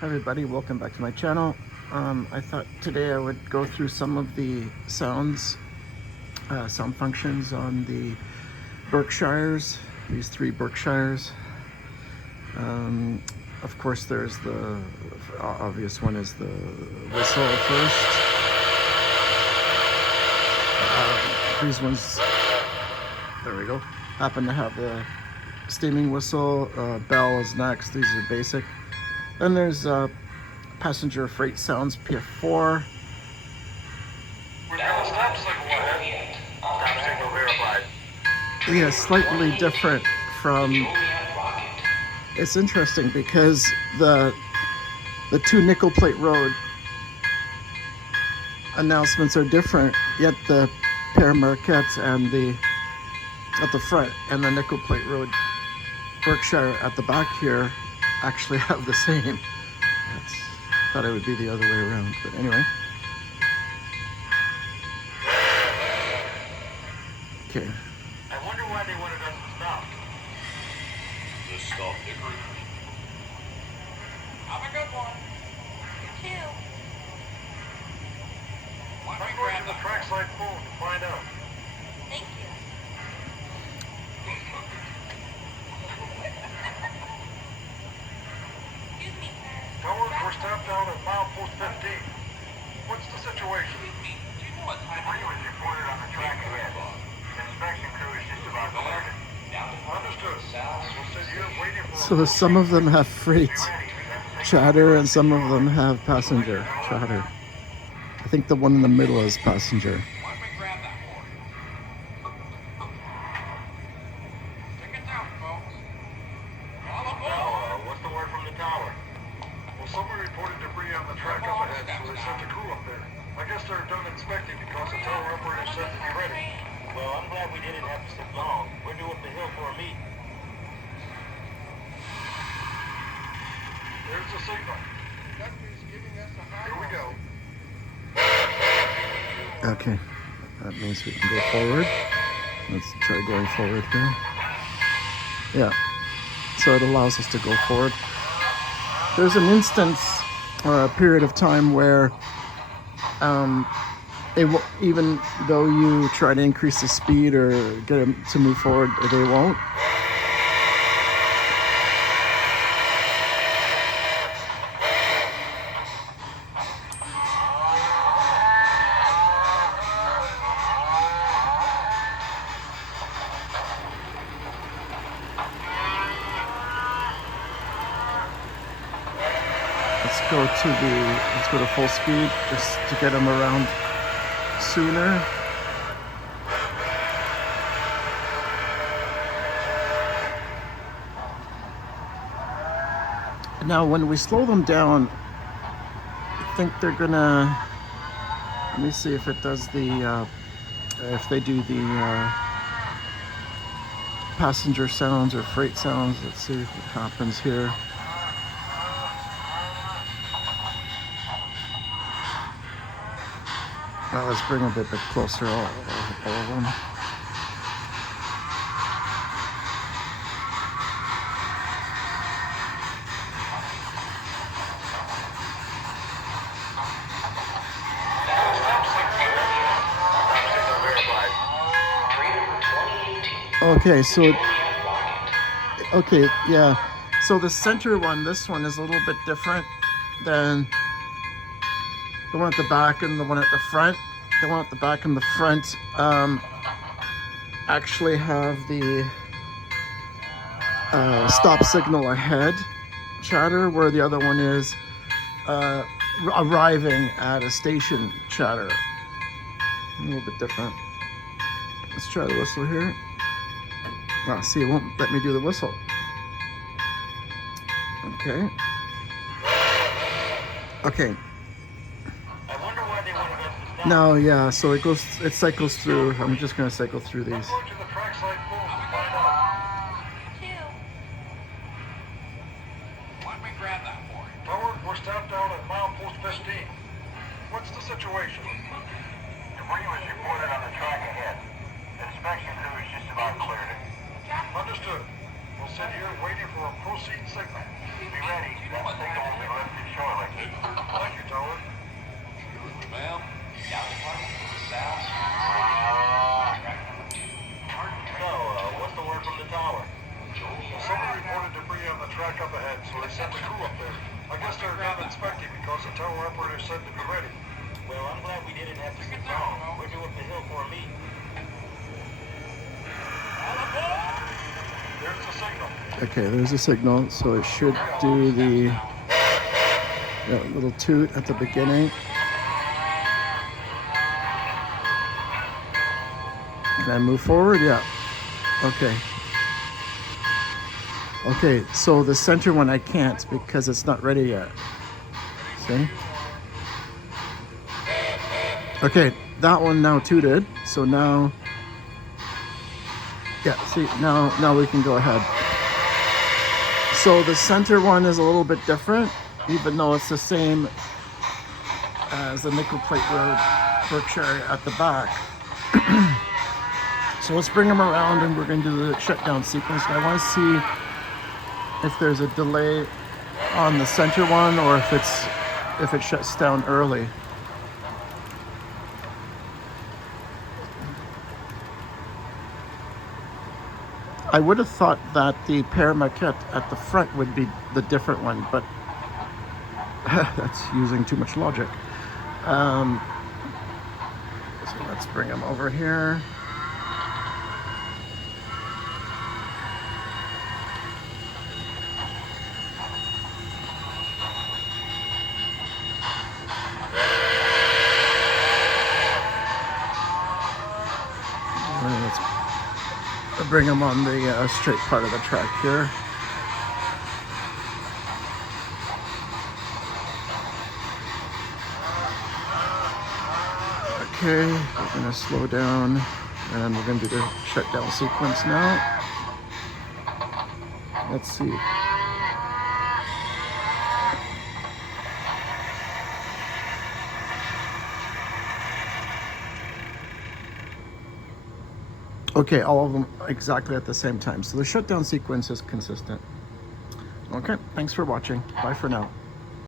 Hi everybody, welcome back to my channel. I thought today I would go through some of the sound functions on the Berkshires, these three Berkshires. Of course, there's the obvious one is the whistle first. These ones, there we go, happen to have the steaming whistle. Bell is next. These are basic. Then there's passenger freight sounds PF4. Yeah, slightly different from. It's interesting because the two Nickel Plate Road announcements are different, yet the Père Marquette and the at the front and the Nickel Plate Road Berkshire at the back here actually have the same. Thought it would be the other way around, but anyway. Okay. I wonder why they wanted us to stop. The stop agreement. Have a good one. You too. Why don't we grab the trackside phone to find out? Thank you. Excuse me, sir. Towers, we're stopped out at milepost 15. What's the situation? Do you know what time Freeway was reported on the track ahead. Inspection crew is just about cleared it. Understood. We'll sit here waiting for So some of them have freight chatter and some of them have passenger chatter. I think the one in the middle is passenger. Why don't we grab that for you? Take it down, folks. All aboard! What's the word from the tower? Well, someone reported debris on the track up ahead, so they sent a crew up there. I guess they're done inspecting because the tower operator said to be ready. Well, I'm glad we didn't have to sit long. We're due up the hill for a meet. There's the signal. Here we go. Okay, that means we can go forward. Let's try going forward here. Yeah, so it allows us to go forward. There's an instance or a period of time where they will, even though you try to increase the speed or get them to move forward, they won't. Let's go to full speed just to get them around sooner. Now when we slow them down, I think they're gonna, let me see if it does the if they do the passenger sounds or freight sounds. Let's see if it happens here. Well, let's bring them a bit closer, all of them. Okay, yeah. So the center one, this one is a little bit different than the one at the back and the one at the front. The one at the back and the front actually have the stop signal ahead chatter, where the other one is arriving at a station chatter. A little bit different. Let's try the whistle here. Ah, see, it won't let me do the whistle. Okay. Okay. No, yeah, so it cycles through. I'm just gonna cycle through these. I'm going to the trackside phone to find out. You too. Why don't we grab that for you? Tower, we're stopped out at milepost 15. What's the situation? Debris was reported on the track ahead. The inspection crew is just about cleared it. Understood. We'll sit here waiting for a proceed signal. Be ready. That signal will be lifted guess they're done inspecting because the tower operator said to be ready. Well, I'm glad we didn't have to sit long. We're due up the hill for a meeting. There's the signal. Okay, there's a signal, so it should do the little toot at the beginning. Can I move forward? Yeah. Okay. Okay, so the center one I can't because it's not ready yet. See? Okay, that one now tooted. So now, yeah, see, now we can go ahead. So the center one is a little bit different, even though it's the same as the nickel plate road Berkshire at the back. So let's bring them around and we're going to do the shutdown sequence. I want to see if there's a delay on the center one or if it shuts down early. I would have thought that the père maquette at the front would be the different one, but that's using too much logic. So let's bring them over here. Let's bring them on the straight part of the track here. Okay, we're going to slow down and we're going to do the shutdown sequence now. Let's see. Okay, all of them exactly at the same time. So the shutdown sequence is consistent. Okay, thanks for watching. Bye for now.